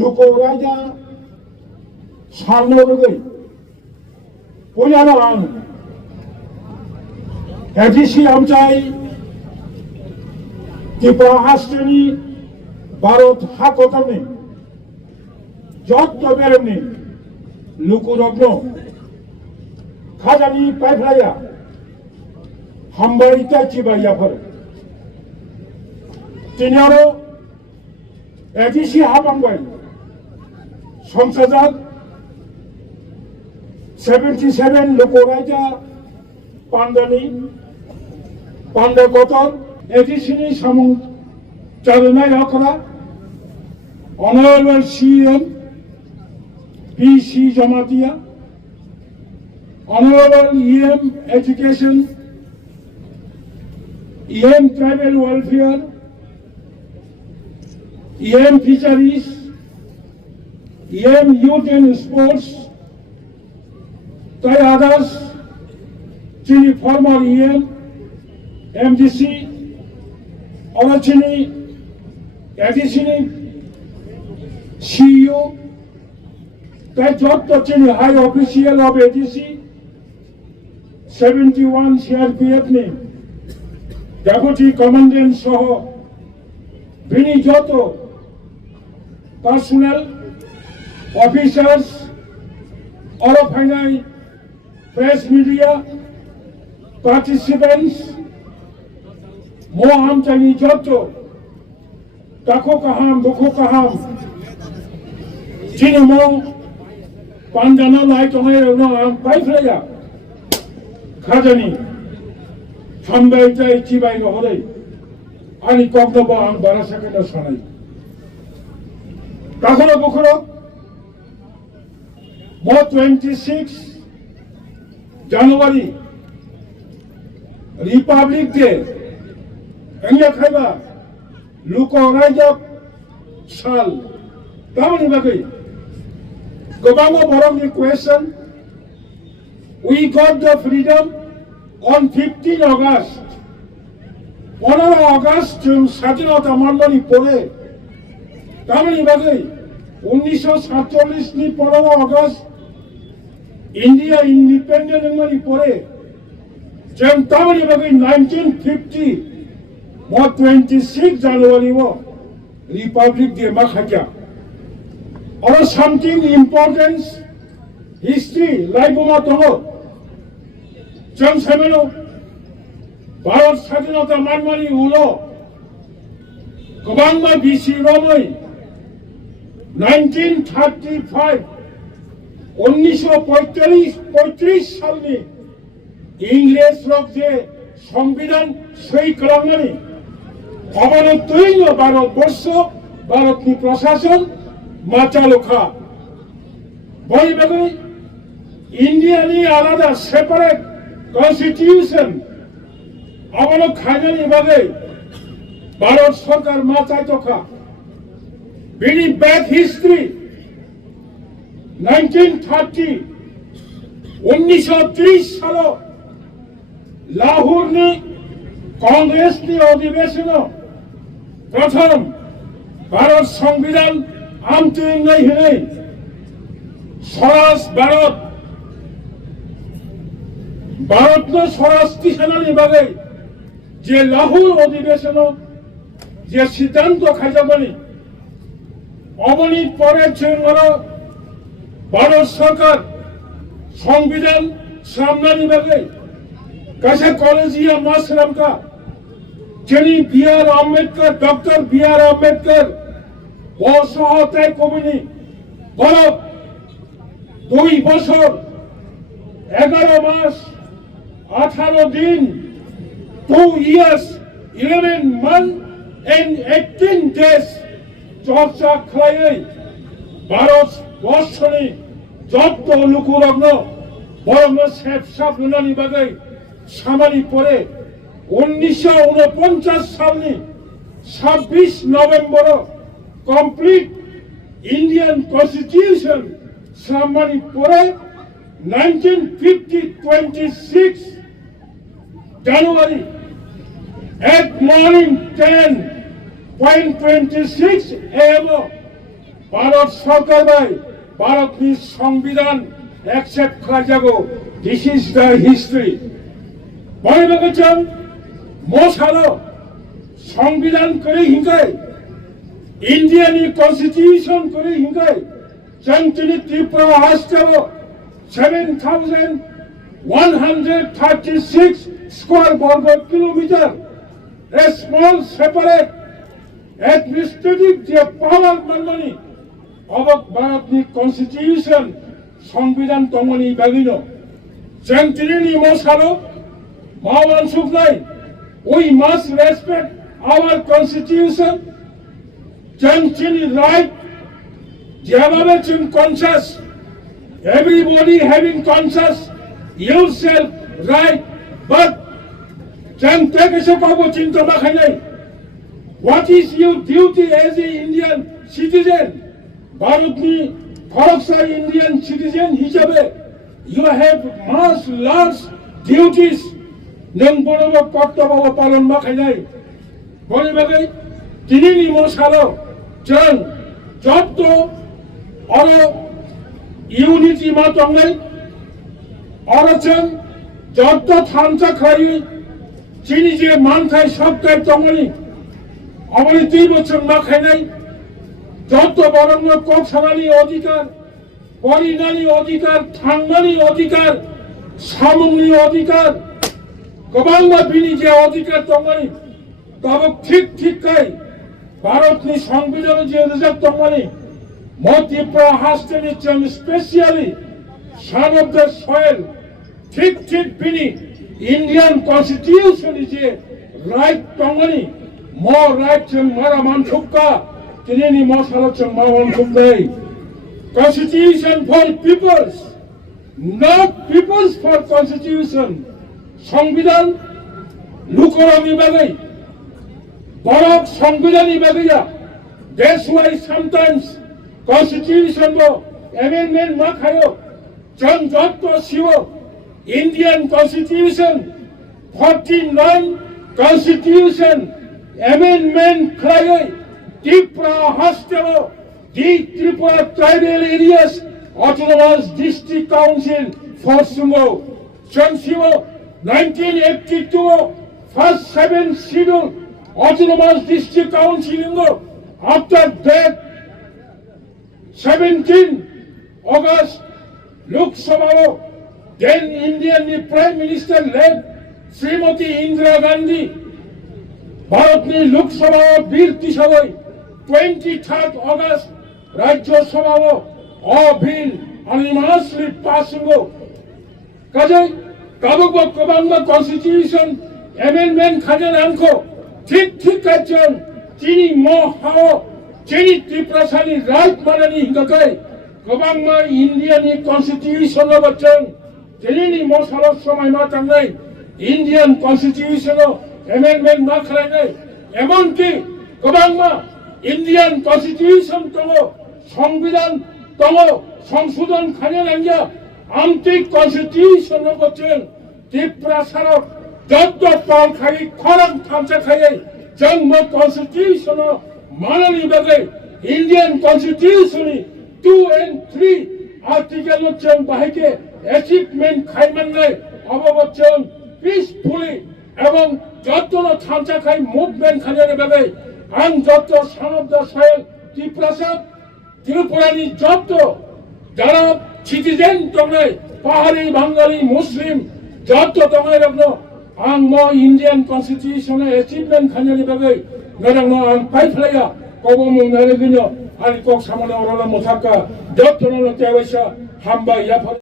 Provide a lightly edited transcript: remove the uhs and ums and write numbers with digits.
Lukoraja Sarnoge Puyanan Edisi Amjai Tipahastani Barot Hakotami Jot Berni Lukurogno Kajani Paiplaya Hambarita Chibayapur Tinaro Edisi Habangway Somsazat 77 Lukoraja Pandani Pandakotor Edisini Samung Charana Yakra Honorable CM PC Jamatia Honorable EM Education EM Tribal Welfare EM Fisheries EM Youth and Sports তাই others যিনি former EM MDC ওরা যিনি additional CEO তাই যত যিনি high official of ADC 71 CRPF নে deputy commandant সহ যিনি যত personnel officers all of finance press media participants moham chani joto takho kaham bukho kaham jini mo pandana lai tohai no am paifleya khajani thambai tai chibai no hore ani kokno ba am barasake na sonai takho bukho mo 26 January Republic Day Engya khaiba Lukoraja Sal Tamani bagai Gobanga borong question we got the freedom on 15 August 15 August jung স্বাধীনতা মানবনি পরে Tamani bagai 1947 ni 15 August India independent money pore jem tamani bagai 1950 mo 26 January mo Republic Day ma khaja or something important history like mo to jem semeno Bharat স্বাধীনতা মানমানি ulo kobangma BC romoi 1935 1935 সাল में English लोग जे संविधान सही कराने अवनतोइनो भारतवर्ष भारतनि प्रशासन माचालोखा बई बागै इंडियानि आलादा सेपारेट कन्स्टिट्यूशन अवनो खाइनानि बागै भारत सरकार माचाइतोखा बिनि बैक हिस्ट्री 1930 1930 सालो लाहौर ने कांग्रेस ने अधिवेशन प्रथम भारत संविधान आमते नहीं है स्वराज भारत भारत ने स्वराज की सेना बागे जे लाहौर अधिवेशन जे सिद्धांत खाजा बनी अवनी परे भारत सरकार संविधान सामने बागे कैसे कॉलेजिया मासरम का যিনি B R. Ambedkar doctor B R. Ambedkar অসহায়তায় কমিনি বরং 2 বছর 11 মাস 18 দিন 2 years 11 months and 18 days চর্চা খাইয়ে ভারত বর্ষণী যত লুকুরগ্ন বরং সেফসাপ নুনানি বাগে সামারি পরে 1949 সালে 26 November complete Indian constitution summary পরে 1950 26 জানুয়ারি at morning 10:26 a.m. ভারত সরকার ভাই ভারতની সংবিধাન एक्सेप्ट ખાજાગો this is the history বলবেগেছেন মশালো সংবিধান করে হিঙ্গায় ইন্ডিয়ানি কনস্টিটিউশন করে হিঙ্গায় চন্দ্রী ত্রিপুরা হাসতেও 7,136 square বর্গ kilometre a small separate administrative যে পাওয়ার মানমানি অবক ভারতনি কনস্টিটিউশন সংবিধান তমনি বাগিনো চন্দ্রিনি মশালো মাওয়ান সুফলাই we must respect our constitution changing right যেভাবে চিন conscious everybody having conscious yourself right but chang take এসে পাবো চিন্তা মাখাই নাই what is your duty as a Indian citizen ভারতনি খরকসার ইন্ডিয়ান সিটিজেন হিসেবে you have must large duties নং বড় কর্তব্য পালন মাখাই নাই বলে বাগে তিনি মশালো চং যত অর ইউনিটি মা তংলাই অরচং যত থানচা খাই চিনি যে মানখাই সবটাই তংনি অমনি 2 বছর মাখাই নাই যত বরং কক সারানি অধিকার পরিণানী অধিকার থাঙ্গানি অধিকার সামগ্রী অধিকার গোবাংমা বিনি যে অধিকার তংনি তবে ঠিক কাই ভারতনি সংবিধানে যে রিজার্ভ তংনি ত্রিপুরা হাস্টেনি চং specially son of the soil ঠিক বিনি ইন্ডিয়ান কনস্টিটিউশন যে রাইট তংনি মো রাইট চং মারা মানসুকা তিনি মশালো চং মাওয়ান সুফলাই constitution for peoples not peoples for constitution সংবিধান লুকরমি বাগাই বরক সংবিধানী বাগাইয়া that's why sometimes constitution bo amendment ma khayo chang jotto siwo Indian constitution 49 constitution amendment khayo Tripura hostelo the Tripura tribal areas autonomous district council for Sumo Changsiwo 1982 first 7 schedule autonomous district council after that 17 August Lok Sabha then Indian Prime Minister led Srimati Indira Gandhi Bharatni Lok Sabha bill tisawai 23rd August Rajya Sabha all bill unanimously passing কাজে কাবক কবাঙ্গ constitution amendment খাজেন আনকো ঠিক আছেন চিনি হাও চিনি ত্রিপুরাসানি right মানানি হিঙ্গাকাই কবাঙ্গ ইন্ডিয়ানি constitution Bachchan চিনি মশালোর সময় না টাঙ্গাই Indian constitution amendment না খাই নাই এমনকি কবাঙ্গ ইন্ডিয়ান কনস্টিটিউশন তম সংবিধান তম সংশোধন খাজেন আঙ্গিয়া আন্তরিক কনস্টিটিউশন বচ্চন ত্রিপুরা সারক যত পাল খাই খরম থামচা খাই জন্ম কনস্টিটিউশন মানানি বাগে ইন্ডিয়ান কনস্টিটিউশন 2 and 3 আর্টিকেল হচ্ছেন বাহিকে অ্যাচিভমেন্ট খাইমান নাই অববচ্চন পিসফুলি এবং যত থামচা খাই মুভমেন্ট খাইনে বাগে আং যত সানব সাহেল ত্রিপুরানি যত যারা সিটিজেন তংনাই পাহাড়ি বাঙালি মুসলিম যত তংনাই রগ্ন আং মো ইন্ডিয়ান কনস্টিটিউশন অ্যাচিভমেন্ট খাইনে বাগে নরং আং পাইফলাইয়া কবমু নারেগিনো আনি কক সামনে অরলা মোথাকা যত তেবাইসা হামবা ইয়াফা